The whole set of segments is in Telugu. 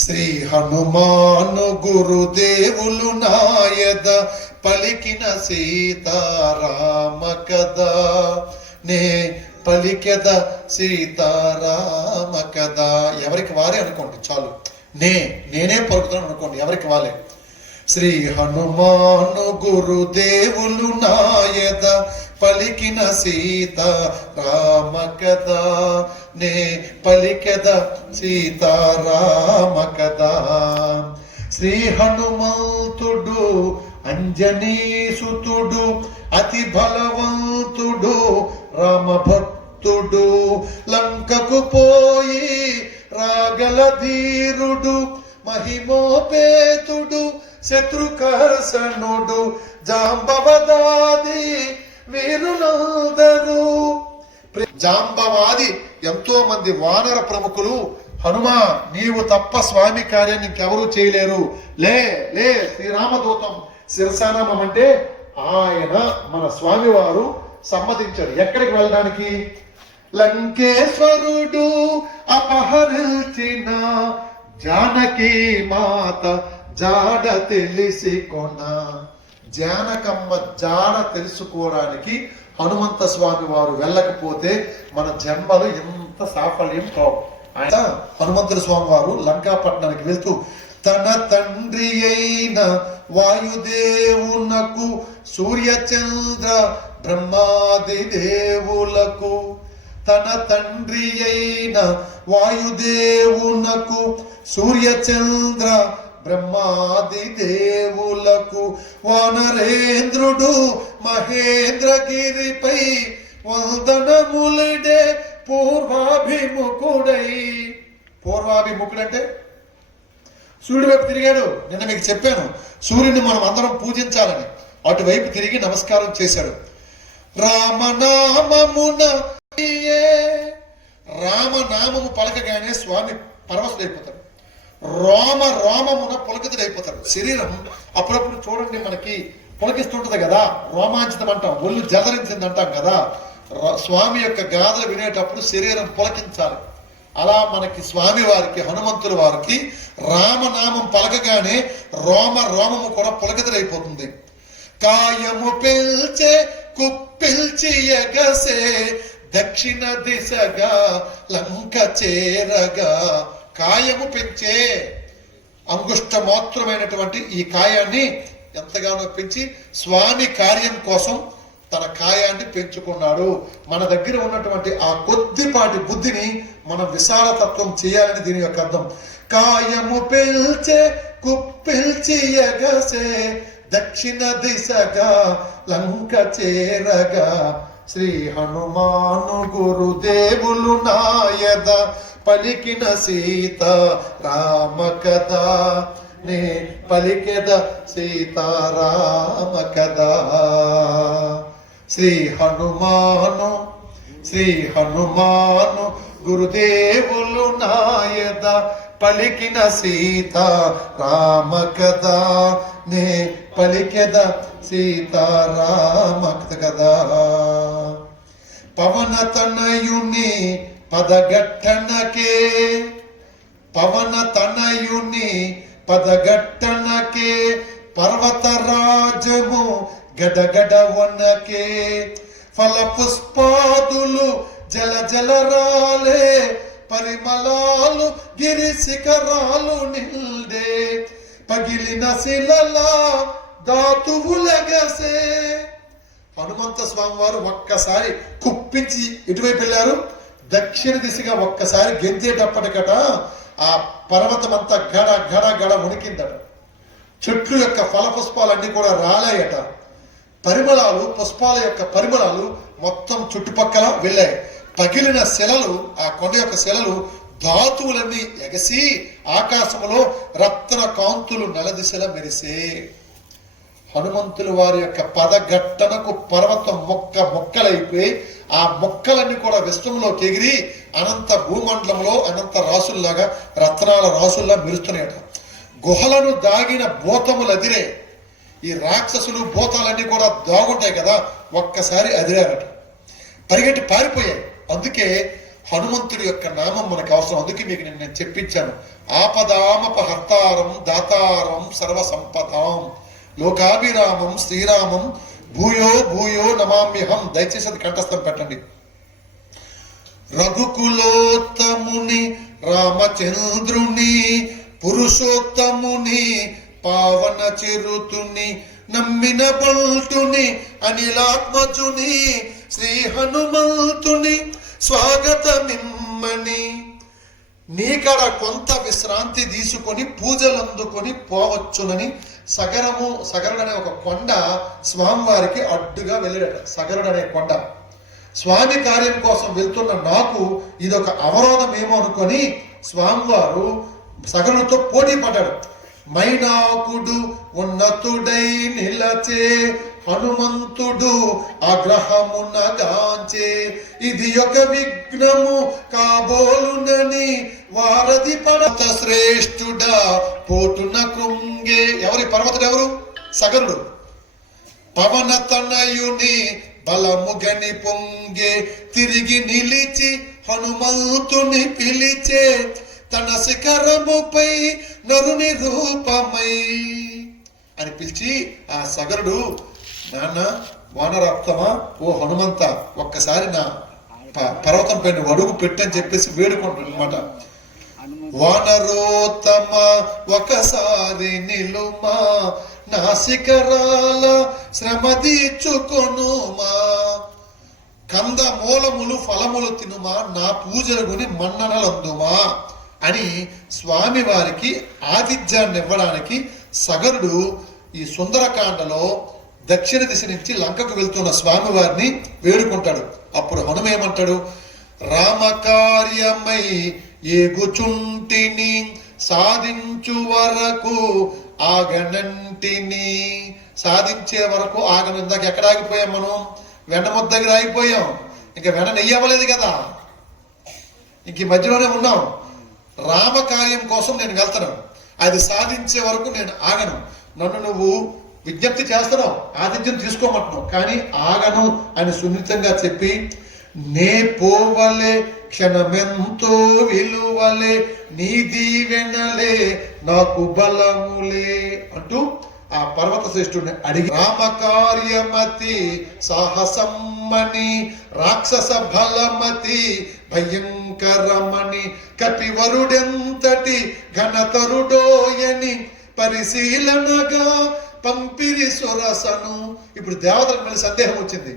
శ్రీ హనుమాను గురుదేవులు నాయద పలికిన సీతారామ కదా, నే పలికెద సీతారామ కదా. ఎవరికి వారే అనుకోండి చాలు, నేనే పలుకుతాను అనుకోండి, ఎవరికి వారే. శ్రీ హనుమాను గురుదేవులు నాయద పలికిన సీతారామ కదా, నే పలికెద సీతారామ కదా. శ్రీ హనుమంతుడు అంజనీసుతుడు అతి బలవంతుడు రామభక్తుడు, లంకకు పోయి రాగల ధీరుడు మహిమోపేతుడు శత్రుకర్షణుడు జాంబవదాది వీరులందరూ. జాంబవాది ఎంతో మంది వానర ప్రముఖులు హనుమా నీవు తప్ప స్వామి కార్యాన్ని ఇంకెవరూ చేయలేరు, లే లే శ్రీరామదూతం శిరసానామం అంటే ఆయన మన స్వామి వారు సమ్మతించారు. ఎక్కడికి వెళ్ళడానికి? లంకేశ్వరుడు అపహరించిన జానకి మాత జాడ తెలిసి కొన. జానకమ్మ జాడ తెలుసుకోవడానికి హనుమంత స్వామి వారు వెళ్ళకపోతే మన జన్మలు ఎంత సాఫల్యం కావు. ఆయన హనుమంతుల స్వామి వారు లంకాపట్నానికి వెళ్తూ తన తండ్రి అయిన వాయుదేవునకు సూర్యచంద్ర బ్రహ్మాది దేవులకు, తన తండ్రి అయిన వాయుదేవునకు సూర్యచంద్ర బ్రహ్మాది దేవులకు, వానరేంద్రుడు మహేంద్రగిరిపై వందనములడే పూర్వాభిముఖుడై. పూర్వాభిముఖుడంటే సూర్యుడి వైపు తిరిగాడు. నిన్న మీకు చెప్పాను, సూర్యుడిని మనం అందరం పూజించాలని. అటువైపు తిరిగి నమస్కారం చేశాడు. రామనామమున రామనామము పలకగానే స్వామి పరవశుడైపోతాడు. రోమమున పులకితుడైపోతాడు. శరీరం అప్పుడప్పుడు చూడండి మనకి పులకిస్తుంటది కదా, రోమాంచితం అంటాం, ఒళ్ళు జలరించింది అంటాం కదా. స్వామి యొక్క గాథలు వినేటప్పుడు శరీరం పులకించాలి. అలా స్వామి వారికి హనుమంతుల వారికి రామనామం పలకగానే రోమము కూడా పులకితుడైపోతుంది. కాయము పిల్చే కుప్పిల్చి ఎగసే దక్షిణ దిశగా లంక చేరగా. కాయము పెంచే అంగుష్ట మాత్రమైనటువంటి ఈ కాయాన్ని ఎంతగానో పెంచి స్వామి కార్యం కోసం తన కాయాన్ని పెంచుకున్నాడు. మన దగ్గర ఉన్నటువంటి ఆ కొద్దిపాటి బుద్ధిని మనం విశాలతత్వం చేయాలని దీని యొక్క అర్థం. కాయము పెంచే కుప్పిల్చి ఎగసే దక్షిణ దిశగా లంక చేరగా. శ్రీ హనుమాను గురుదేవులు నాయద పలికిన సీతారామ కదా, నే పలికెద సీతారామ కదా. శ్రీ హనుమాను గురుదేవులు నాయద పలికిన సీతారామ కదా, నే పలికెద సీతారామ కదా. పవన తనయుని పదగట్టనకే, పవన తనయుని పదగట్టనకే పర్వతరాజము గడగడ వనకే. ఫల పుష్పాదులు జల జలరాలే పరిమళాలు గిరి శిఖరాలు నిల్డే. పగిలిన శిలలా దాతువులగసే. హనుమంత స్వామి వారు ఒక్కసారి కుప్పించి ఇటువైపు వెళ్ళారు. దక్షిణ దిశగా ఒక్కసారి గెంతేటప్పటికట ఆ పర్వతం అంతా గడ గడ గడ ఉనికిందట. చెట్లు యొక్క ఫల పుష్పాలన్నీ కూడా రాలాయట. పరిమళాలు, పుష్పాల యొక్క పరిమళాలు మొత్తం చుట్టుపక్కల వెళ్ళాయి. పగిలిన శిలలు, ఆ కొండ యొక్క శిలలు ధాతువులన్నీ ఎగసి ఆకాశంలో రత్న కాంతులు నెలదిశల మెరిసే. హనుమంతుల వారి యొక్క పదగట్టనకు పర్వతం మొక్కలైపోయి ఆ మొక్కలన్నీ కూడా విశ్వంలోకి ఎగిరి అనంత భూమండలంలో అనంత రాసుల్లాగా రత్నాల రాసుల్లా మెరుస్తున్నాయట. గుహలను దాగిన భూతములు అదిరే. ఈ రాక్షసులు భూతాలన్నీ కూడా దాగుంటాయి కదా, ఒక్కసారి అదిరారట. పరిగెట్టి పారిపోయాయి. అందుకే హనుమంతుడి యొక్క నామం మనకు అవసరం. అందుకే మీకు నేను చెప్పించాను. ఆపదామపహర్తారం దాతారం సర్వ సంపదాం లోకాభిరామం శ్రీరామం భూయో భూయో నమామ్యహం. దయచేసి అది కంఠస్థం పెట్టండి. రఘుకులోత్తముని రామచంద్రుని పురుషోత్తముని పావన చిరుతుని నమ్మిన బంటుని అనిలాత్మజుని శ్రీ హనుమంతుని స్వాగతమిమ్మని. నీకడ కొంత విశ్రాంతి తీసుకొని పూజలు అందుకొని పోవచ్చునని సగరుడు అనే ఒక కొండ స్వామివారికి అడ్డుగా వెళ్ళాడట. సగరుడు అనే కొండ స్వామి కార్యం కోసం వెళ్తున్న నాకు ఇదొక అవరోధం ఏమో అనుకొని స్వామివారు సగరుడితో పోటీ పడ్డాడు. మైనాకుడు ఉన్నతుడై నిలచే హనుమంతుడు ఆగ్రహమున గాంచే ఇది ఒక విఘ్నము కాబోలునని వారధి పడత శ్రేష్ఠుడా పోటున కృంగే. ఎవరి పర్వతుడు? ఎవరు? సగరుడు. పవన తనయుని బలముగని పొంగే తిరిగి నిలిచి హనుమంతుని పిలిచే తన శిఖరముపై నరుని రూపమై అని పిలిచి ఆ సగరుడు, నాన్న వానరాప్తమా, ఓ హనుమంత ఒక్కసారి నా పర్వతం పైన అడుగు పెట్టని చెప్పేసి వేడుకుంటాడు అనమాట. వానరోత్తమ ఒకసారి నిలుమా నా శిఖరాల శ్రమ తీర్చుకొనుమా కంద మూలములు ఫలములు తినుమా నా పూజలు కొని మన్ననలందుమా అని స్వామి వారికి ఆతిథ్యాన్ని ఇవ్వడానికి సగరుడు ఈ సుందరకాండలో దక్షిణ దిశ నుంచి లంకకు వెళ్తున్న స్వామి వారిని వేడుకుంటాడు. అప్పుడు హనుమేమంటాడు? రామకార్యమై ఏగుచుంటిని సాధించు వరకు ఆగనంటిని. సాధించే వరకు ఆగను. ఇందాక ఎక్కడ ఆగిపోయాం మనం? వెన్న ముద్ద దగ్గర ఆగిపోయాం. ఇంకా వెన్న నెయ్యి అవ్వలేదు కదా, ఇంక ఈ మధ్యలోనే ఉన్నాం. రామకార్యం కోసం నేను వెళ్తాను, అది సాధించే వరకు నేను ఆగను. నన్ను నువ్వు విజ్ఞప్తి చేస్తున్నావు, ఆతిథ్యం తీసుకోమంటున్నావు, కానీ ఆగను అని సున్నితంగా చెప్పి నే పోవలే క్షణమెంతో విలువలే నీ దీవెనలే నాకు బలములే అంటూ ఆ పర్వత శ్రేష్ఠుడిని అడిగి రామకార్యమతి సాహసమ్మని రాక్షస బలమతి భయంకరమని కపివరుడెంతటి ఘనతరుడోయని పరిశీలనగా పంపిరి సురసను. ఇప్పుడు దేవతలకు మళ్ళీ సందేహం వచ్చింది.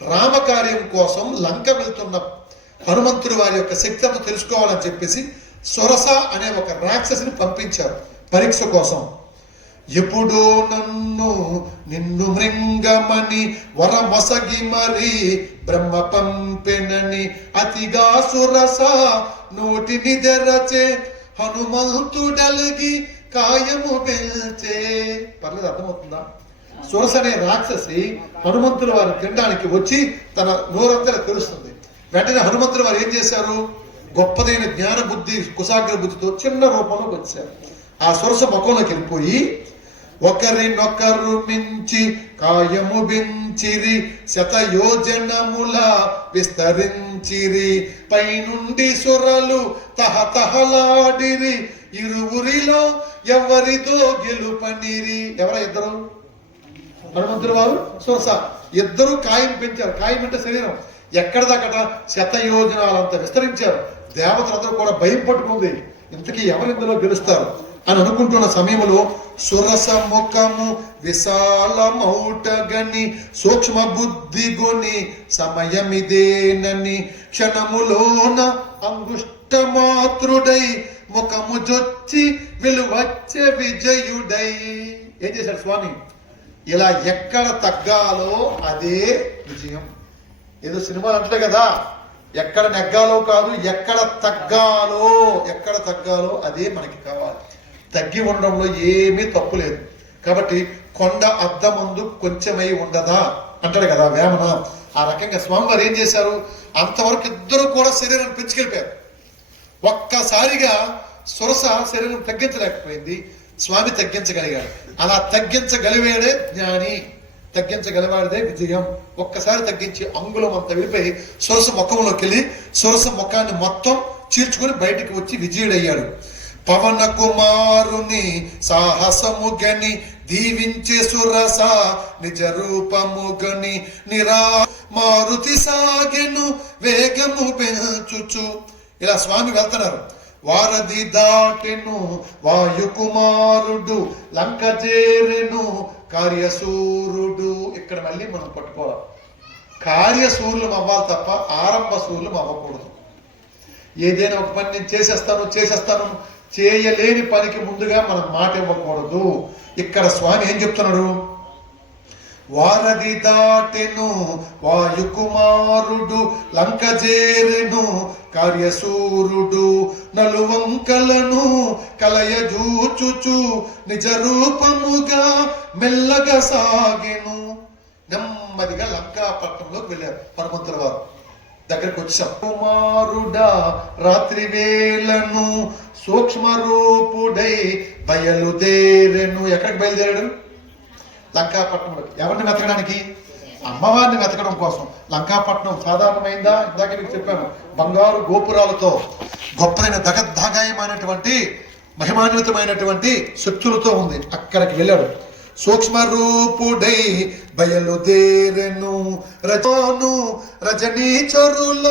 రామకార్యం కోసం లంక వెళ్తున్న హనుమంతుడి వారి యొక్క శక్తి అంతా తెలుసుకోవాలని చెప్పేసి సురస అనే ఒక రాక్షసిని పంపించారు పరీక్ష కోసం. ఎప్పుడో నన్ను నిన్ను మృంగమని వరమొసగి మరి బ్రహ్మ పంపెనని అతిగా సురస నోటిని తెరచే హనుమంతుడలిగి కాయము పెంచే. పర్లేదు, అర్థమవుతుందా? సురస అనే రాక్షసి హనుమంతుల వారిని తినడానికి వచ్చి తన నోరంతా తెలుస్తుంది. వెంటనే హనుమంతుల వారు ఏం చేశారు? గొప్పదైన జ్ఞాన బుద్ధి కుశాగ్ర బుద్ధితో చిన్న రూపంలోకి వచ్చారు. ఆ సురస ముఖంలోకి వెళ్ళిపోయి ఒకరినొకరు మించి కాయము పెంచిరి శతయోజనముల విస్తరించిరి పైనుండి సురలు తహతహలాడిరి ఇరువురిలో ఎవరితో గెలుపనిరి. ఎవర ఇద్దరు? హనుమంతుడు వారు సురస ఇద్దరు కాయం పెంచారు. కాయం అంటే శరీరం. ఎక్కడిదక్కడ శతయోజనాలంత విస్తరించారు. దేవతలందరూ కూడా భయం పట్టుకుంది, ఇంతకీ ఎవరిందులో గెలుస్తారు అని అనుకుంటున్న సమయంలో సురస ముఖము విశాలమౌటగని సూక్ష్మ బుద్ధి గొని సమయమిదేనని క్షణములోన అంగుష్ట మాతృడై ముఖము జొచ్చి విలువచ్చే విజయుడై. ఏం చేశాడు స్వామి? ఇలా ఎక్కడ తగ్గాలో అదే విజయం. ఏదో సినిమాలు అంటారు కదా, ఎక్కడ నెగ్గాలో కాదు, ఎక్కడ తగ్గాలో అదే మనకి కావాలి. తగ్గి ఉండడంలో ఏమీ తప్పు లేదు. కాబట్టి కొండ అద్దమందు కొంచెమై ఉండదా అంటాడు కదా వేమన. ఆ రకంగా స్వామివారు ఏం చేశారు? అంతవరకు ఇద్దరు కూడా శరీరాన్ని పెంచుకెళ్ళిపోయారు. ఒక్కసారిగా సురస శరీరం తగ్గించలేకపోయింది, స్వామి తగ్గించగలిగాడు. అలా తగ్గించగలిగాడే జ్ఞాని. తగ్గించగలవాడిదే విజయం. ఒక్కసారి తగ్గించి అంగుళం అంతా వెళ్ళిపోయి సురస ముఖంలోకి వెళ్ళి సురస ముఖాన్ని మొత్తం చీల్చుకొని బయటికి వచ్చి విజయుడయ్యాడు. పవన కుమారుని సాహసము గని దీవించే సురస నిజ రూపము గని మారుతి సాగెను వేగము పెంచుచు. ఇలా స్వామి వెళ్తున్నారు. వారధి దాటెను వాయుకుమారుడు లంక చేరెను కార్యసూరుడు. ఇక్కడ మళ్ళీ మనం పట్టుకోవాలి, కార్యసూర్యులు అవ్వాలి తప్ప ఆరంభ సూర్యులు అవ్వకూడదు. ఏదైనా ఒక పని నేను చేసేస్తాను చేయలేని పనికి ముందుగా మనం మాట ఇవ్వకూడదు. ఇక్కడ స్వామి ఏం చెప్తున్నాడు? వారధి దాటెను వాయుకుమారుడు లంక చేరెను కార్యసూరుడు నలువంకలను కలయజూచుచు నిజ రూపముగా మెల్లగా సాగెను. నెమ్మదిగా లంకాపట్నంలోకి వెళ్ళారు హనుమంతుల వారు. దగ్గరకు వచ్చాం. కుమారుడా రాత్రి వేళను సూక్ష్మ రూపుడై బయలుదేరెను. ఎక్కడికి బయలుదేరాడు? లంకాపట్నంలో. ఎవరిని వెతకడానికి? అమ్మవారిని వెతకడం కోసం. లంకాపట్నం సాధారణమైందా? ఇందాక మీకు చెప్పాను, బంగారు గోపురాలతో గొప్పదైన దగద్ధాగాయమైనటువంటి మహిమాన్వితమైనటువంటి శక్తులతో ఉంది. అక్కడికి వెళ్ళాడు. సూక్ష్మ రూపుడై బయలుదేరెను రజనీచరుల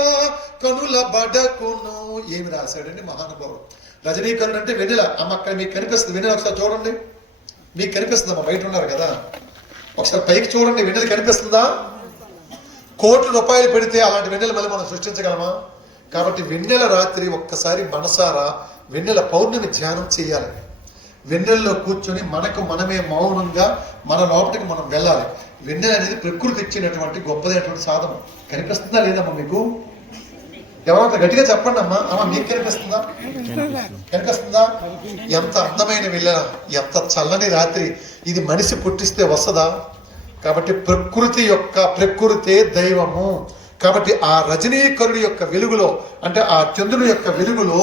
కనుల బడకును. ఏమి రాశాడండి మహానుభావుడు. రజనీకరుడు అంటే వెన్నెల. అమ్మ అక్కడ మీకు కనిపిస్తుంది వెన్నెల, ఒకసారి చూడండి. మీకు కనిపిస్తుందమ్మా, బయట ఉన్నారు కదా, ఒకసారి పైకి చూడండి. వెన్నెల కనిపిస్తుందా? కోట్ల రూపాయలు పెడితే అలాంటి వెన్నెల మళ్ళీ మనం సృష్టించగలమా? కాబట్టి వెన్నెల రాత్రి ఒక్కసారి మనసారా వెన్నెల పౌర్ణమి ధ్యానం చేయాలి. వెన్నెల్లో కూర్చొని మనకు మనమే మౌనంగా మన లోపలికి మనం వెళ్ళాలి. వెన్నెల అనేది ప్రకృతి ఇచ్చినటువంటి గొప్పదైనటువంటి సాధనం. కనిపిస్తుందా లేదమ్మా మీకు? ఎవరో గట్టిగా చెప్పండి అమ్మా. అమ్మా మీకు కనిపిస్తుందా? కనిపిస్తుందా? ఎంత అందమైన వెన్నెల, ఎంత చల్లని రాత్రి. ఇది మనిషి పుట్టిస్తే వస్తుందా? కాబట్టి ప్రకృతే దైవము. కాబట్టి ఆ రజనీకరుడి యొక్క వెలుగులో, అంటే ఆ చంద్రుడి యొక్క వెలుగులో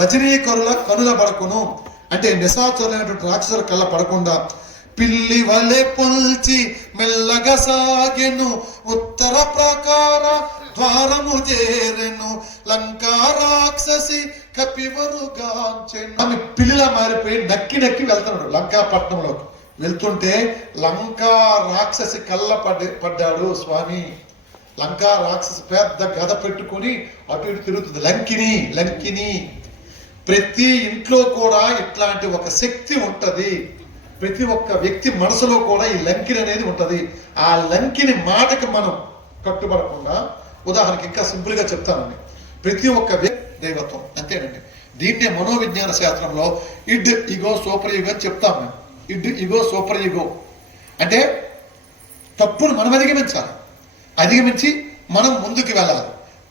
రజనీకరుల కనుల పడకును, అంటే నిశాచరులైనటువంటి రాక్షసుల కళ్ళ పడకుండా పిల్లి వలె పొల్చి మెల్లగా సాగెను ఉత్తర ప్రాకార ద్వారము చేరెను లంకా రాక్షసి కపివరుగాంచెను. ఆమె పిల్లిలా మారిపోయి నక్కి వెళ్తున్నాడు లంకాపట్నంలోకి. వెళ్తుంటే లంకా రాక్షసి కళ్ళ పడ్డాడు స్వామి. లంకా రాక్షసి పెద్ద గద పెట్టుకుని అటు ఇటు తిరుగుతుంది. లంకిని. ప్రతి ఇంట్లో కూడా ఇట్లాంటి ఒక శక్తి ఉంటది. ప్రతి ఒక్క వ్యక్తి మనసులో కూడా ఈ లంకిని అనేది ఉంటది. ఆ లంకిని మాటకి మనం కట్టుబడకుండా, ఉదాహరణకి ఇంకా సింపుల్ గా చెప్తానండి, ప్రతి ఒక్క దైవత్వం అంతేనండి. దీన్నే మనోవిజ్ఞాన శాస్త్రంలో ఇడ్ ఇగో సూపర్ ఈగో అని చెప్తాం మేము. ఇడ్ ఇగో సూపర్ ఈగో అంటే తప్పును మనం అధిగమించి మనం ముందుకు వెళ్ళాలి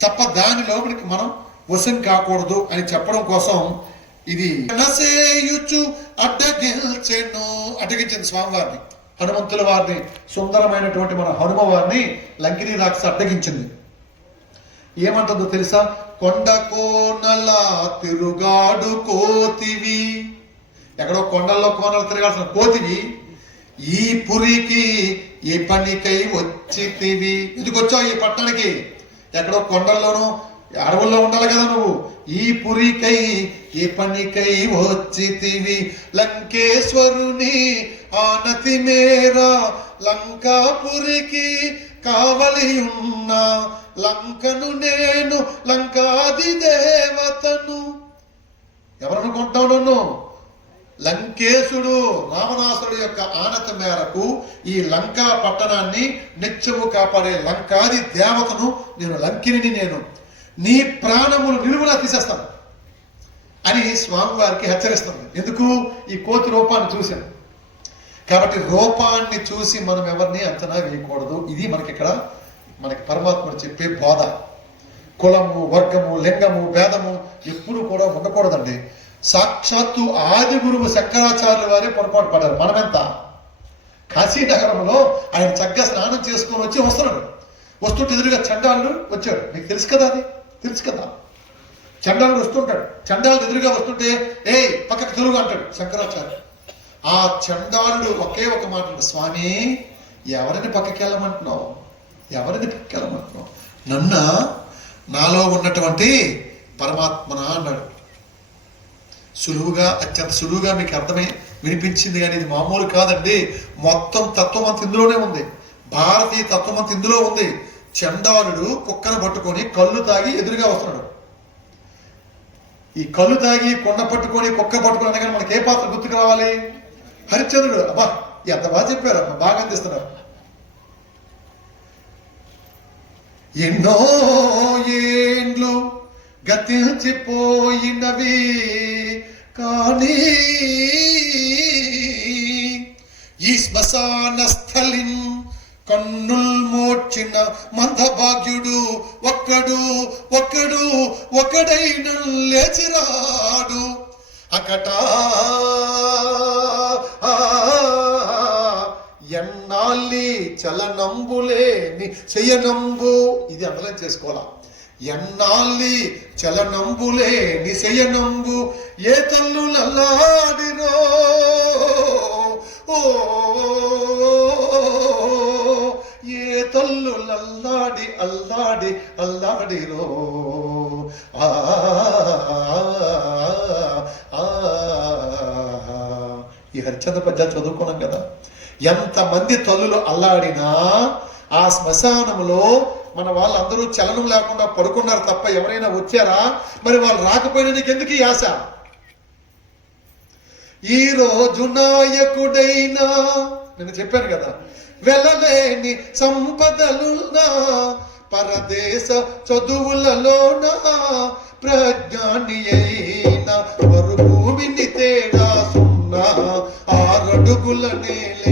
తప్ప దాని లోపలికి మనం వశం కాకూడదు అని చెప్పడం కోసం ఇది అడ్డగించింది స్వామివారిని, హనుమంతుల వారిని. సుందరమైనటువంటి మన హనుమ వారిని లంకిని రాక్షసి అడ్డగించింది. ఏమంటుందో తెలుసా? కొండ కోనల తిరుగాడు కోతివి. ఎక్కడో కొండల్లో కోనలు తిరగాల్సిన కోతివి ఈ పురికి ఏ పనికై వచ్చితివి. ఎందుకు వచ్చావు ఈ పట్టణానికి? ఎక్కడో కొండల్లోనూ అడవుల్లో ఉండాలి కదా నువ్వు. ఈ పురికై ఏ పనికై వచ్చితివి లంకేశ్వరుని ఆనతి మేరా లంకాపురికి కావలి ఉన్న లంకను నేను లంకాది దేవతను. ఎవరనుకుంటావు నన్ను? లంకేశుడు రావణాసురుడు యొక్క ఆనతి మేరకు ఈ లంకా పట్టణాన్ని నిత్యము కాపాడే లంకాది దేవతను నేను, లంకిని నేను, నీ ప్రాణములు నిలువునా తీసేస్తాను అని స్వామివారికి హెచ్చరిస్తుంది. ఎందుకు? ఈ కోతి రూపాన్ని చూశాను కాబట్టి. రూపాన్ని చూసి మనం ఎవరిని అంచనా వేయకూడదు. ఇది మనకి పరమాత్ముడు చెప్పే బోధ. కులము, వర్గము, లింగము, భేదము ఎప్పుడు కూడా ఉండకూడదండి. సాక్షాత్తు ఆది గురువు శంకరాచార్యుల వారే పొరపాటు పడ్డారు. మనమెంత? కాశీనగరంలో ఆయన చక్కగా స్నానం చేసుకొని వస్తున్నాడు. వస్తుంటే ఎదురుగా చండాలుడు వచ్చాడు. మీకు తెలుసు కదా చండాలుడు వస్తుంటాడు. చండాలుడు ఎదురుగా వస్తుంటే ఏయ్ పక్కకు తిరుగు అంటాడు శంకరాచార్య. ఆ చండాలుడు ఒకే ఒక మాట, స్వామి ఎవరిని పక్కకి వెళ్ళమంటున్నావు? ఎవరిని పక్కకి వెళ్ళమంటున్నావు? నన్ను, నాలో ఉన్నటువంటి పరమాత్మన అన్నాడు. సులువుగా, అత్యంత సులువుగా మీకు అర్థమై వినిపించింది, కానీ ఇది మామూలు కాదండి. మొత్తం తత్వం అంత ఇందులోనే ఉంది. భారతీయ తత్వం అంత ఇందులో ఉంది. చండాలుడు కుక్కను పట్టుకొని కళ్ళు తాగి ఎదురుగా వస్తున్నాడు. ఈ కళ్ళు తాగి కొండ పట్టుకొని కుక్క పట్టుకొని అనగానే మనకి ఏ పాత్ర గుర్తుకు రావాలి? హరిశ్చంద్రుడు. అబ్బా ఎంత బాగా చెప్పారు, అబ్బా బాగా అందిస్తున్నారు. ఎన్నో ఏండ్లు గతించిపోయినవి కానీ ఈ శ్మశాన స్థలిన్ కన్నుల్ మోడ్చిన మందభాగ్యుడు ఒక్కడైన లేచిరాడు అకట. ఎన్నాళ్ళి చలనంబులేని శయనంబు, ఇది అండర్లైన్ చేసుకోవాలా. ఎన్నాళ్ళి చలనంబులేని శయనంబు ఏ తల్లు నల్లాడిరో, ఓ ఏ తల్లు అల్లాడిరో. ఈ హరిశ్చంద్ర పద్యాలు చదువుకున్నాం కదా. ఎంతమంది తల్లులు అల్లాడినా ఆ శ్మశానంలో మన వాళ్ళందరూ చలనం లేకుండా పడుకున్నారు తప్ప ఎవరైనా వచ్చారా? మరి వాళ్ళు రాకపోయినా నీకెందుకు ఈ ఆశ? ఈ రోజు నాయకుడైనా, నేను చెప్పాను కదా, వెళ్ళలేని సంపదలున్నా పరదేశ చదువులలోనా ప్రజ్ఞాని అయిన మరుభూమిని తేడా సున్నా 6 అడుగుల నేల